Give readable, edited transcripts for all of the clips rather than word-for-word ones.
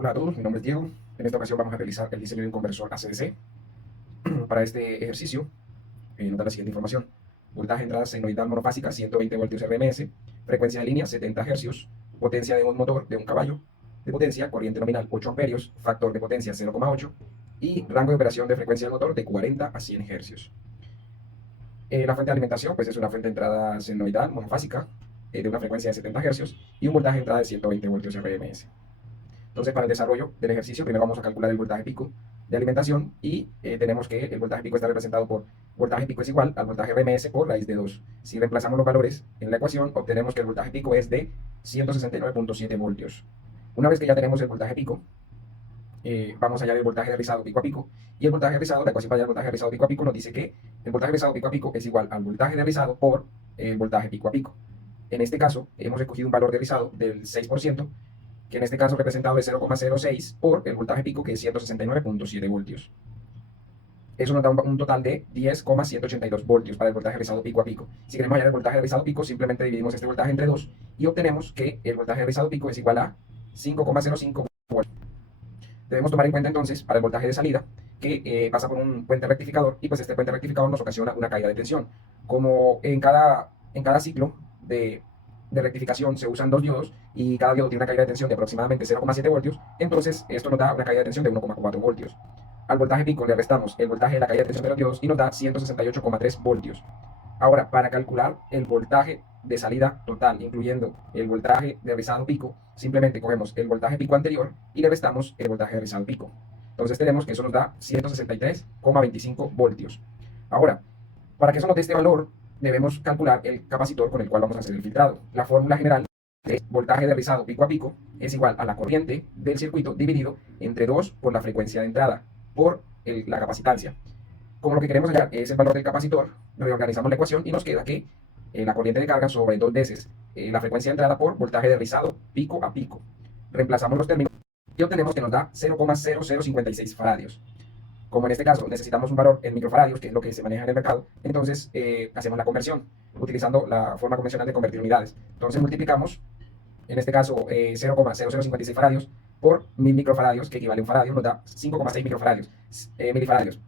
Hola a todos, mi nombre es Diego. En esta ocasión vamos a realizar el diseño de un conversor AC/DC. Para este ejercicio nos da la siguiente información. Voltaje entrada senoidal monofásica 120 voltios RMS, frecuencia de línea 70 Hz, potencia de un motor de 1 caballo, de potencia corriente nominal 8 amperios, factor de potencia 0,8 y rango de operación de frecuencia del motor de 40 a 100 Hz. La fuente de alimentación pues es una fuente de entrada senoidal monofásica de una frecuencia de 70 Hz y un voltaje de entrada de 120 voltios RMS. Entonces, para el desarrollo del ejercicio, primero vamos a calcular el voltaje pico de alimentación y tenemos que el voltaje pico está representado por voltaje pico es igual al voltaje RMS por raíz de 2. Si reemplazamos los valores en la ecuación, obtenemos que el voltaje pico es de 169.7 voltios. Una vez que ya tenemos el voltaje pico, vamos a hallar el voltaje de rizado pico a pico. Y el voltaje de rizado, la ecuación para hallar el voltaje de rizado pico a pico nos dice que el voltaje de rizado pico a pico es igual al voltaje de rizado por el voltaje pico a pico. En este caso, hemos escogido un valor de rizado del 6%, que en este caso representado es 0,06 por el voltaje pico, que es 169.7 voltios. Eso nos da un total de 10,182 voltios para el voltaje rizado pico a pico. Si queremos hallar el voltaje rizado pico, simplemente dividimos este voltaje entre 2 y obtenemos que el voltaje rizado pico es igual a 5,05 voltios. Debemos tomar en cuenta entonces, para el voltaje de salida, que pasa por un puente rectificador y pues este puente rectificador nos ocasiona una caída de tensión. Como en cada ciclo de rectificación se usan dos diodos y cada diodo tiene una caída de tensión de aproximadamente 0,7 voltios, entonces esto nos da una caída de tensión de 1,4 voltios. Al voltaje pico le restamos el voltaje de la caída de tensión de los diodos y nos da 168,3 voltios. Ahora, para calcular el voltaje de salida total, incluyendo el voltaje de rizado pico, simplemente cogemos el voltaje pico anterior y le restamos el voltaje de rizado pico. Entonces tenemos que eso nos da 163,25 voltios. Ahora, para que eso nos dé este valor, debemos calcular el capacitor con el cual vamos a hacer el filtrado. La fórmula general de voltaje de rizado pico a pico es igual a la corriente del circuito dividido entre 2 por la frecuencia de entrada por la capacitancia. Como lo que queremos hallar es el valor del capacitor, reorganizamos la ecuación y nos queda que la corriente de carga sobre 2 veces la frecuencia de entrada por voltaje de rizado pico a pico. Reemplazamos los términos y obtenemos que nos da 0,0056 faradios. Como en este caso necesitamos un valor en microfaradios, que es lo que se maneja en el mercado, entonces hacemos la conversión utilizando la forma convencional de convertir unidades. Entonces multiplicamos, en este caso 0,0056 faradios por 1000 microfaradios, que equivale a un faradio, nos da 5,6 microfaradios, milifaradios.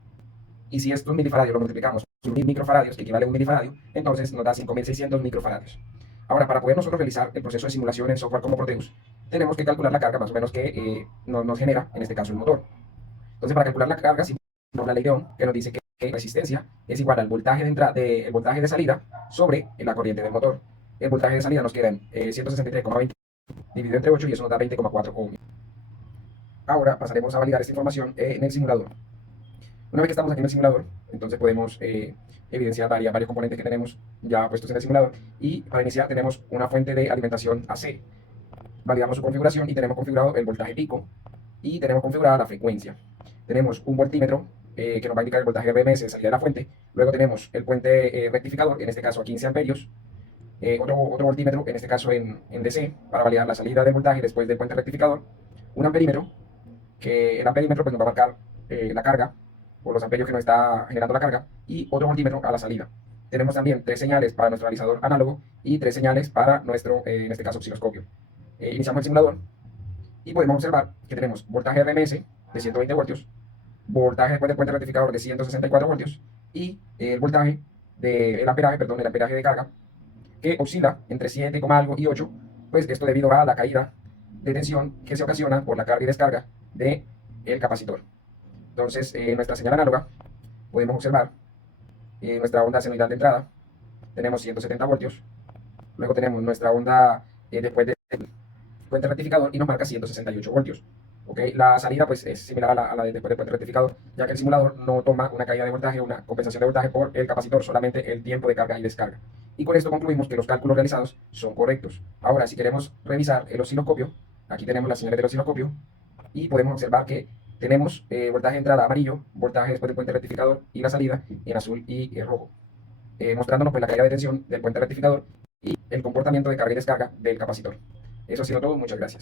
Y si estos milifaradios lo multiplicamos por 1000 microfaradios, que equivale a un milifaradio, entonces nos da 5600 microfaradios. Ahora, para poder nosotros realizar el proceso de simulación en software como Proteus, tenemos que calcular la carga más o menos que nos genera, en este caso, el motor. Entonces, para calcular la carga, si la ley de Ohm, que nos dice que resistencia es igual al voltaje de entrada, el voltaje de salida sobre la corriente del motor. El voltaje de salida nos queda en 163,20 dividido entre 8 y eso nos da 20,4 ohm. Ahora pasaremos a validar esta información en el simulador. Una vez que estamos aquí en el simulador, entonces podemos evidenciar varios componentes que tenemos ya puestos en el simulador. Y para iniciar tenemos una fuente de alimentación AC. Validamos su configuración y tenemos configurado el voltaje pico y tenemos configurada la frecuencia. Tenemos un voltímetro que nos va a indicar el voltaje RMS de salida de la fuente. Luego tenemos el puente rectificador, en este caso a 15 amperios. Otro voltímetro, en este caso en DC, para validar la salida del voltaje después del puente rectificador. Un amperímetro, que el amperímetro pues, nos va a marcar la carga por los amperios que nos está generando la carga, y otro voltímetro a la salida. Tenemos también 3 señales para nuestro analizador análogo y 3 señales para nuestro, en este caso, osciloscopio. Iniciamos el simulador y podemos observar que tenemos voltaje RMS de 120 voltios, voltaje después del puente rectificador de 164 voltios y el voltaje el amperaje de carga, que oscila entre 7, algo y 8, pues esto debido a la caída de tensión que se ocasiona por la carga y descarga del capacitor. Entonces, en nuestra señal análoga podemos observar nuestra onda senoidal de entrada, tenemos 170 voltios, luego tenemos nuestra onda después del puente rectificador y nos marca 168 voltios. ¿Okay? La salida pues es similar a la de después del puente rectificador, ya que el simulador no toma una caída de voltaje, una compensación de voltaje por el capacitor, solamente el tiempo de carga y descarga. Y con esto concluimos que los cálculos realizados son correctos. Ahora, si queremos revisar el osciloscopio, aquí tenemos las señales del osciloscopio y podemos observar que tenemos voltaje de entrada amarillo, voltaje después del puente rectificador y la salida en azul y rojo, mostrándonos pues, la caída de tensión del puente rectificador y el comportamiento de carga y descarga del capacitor. Eso ha sido todo, muchas gracias.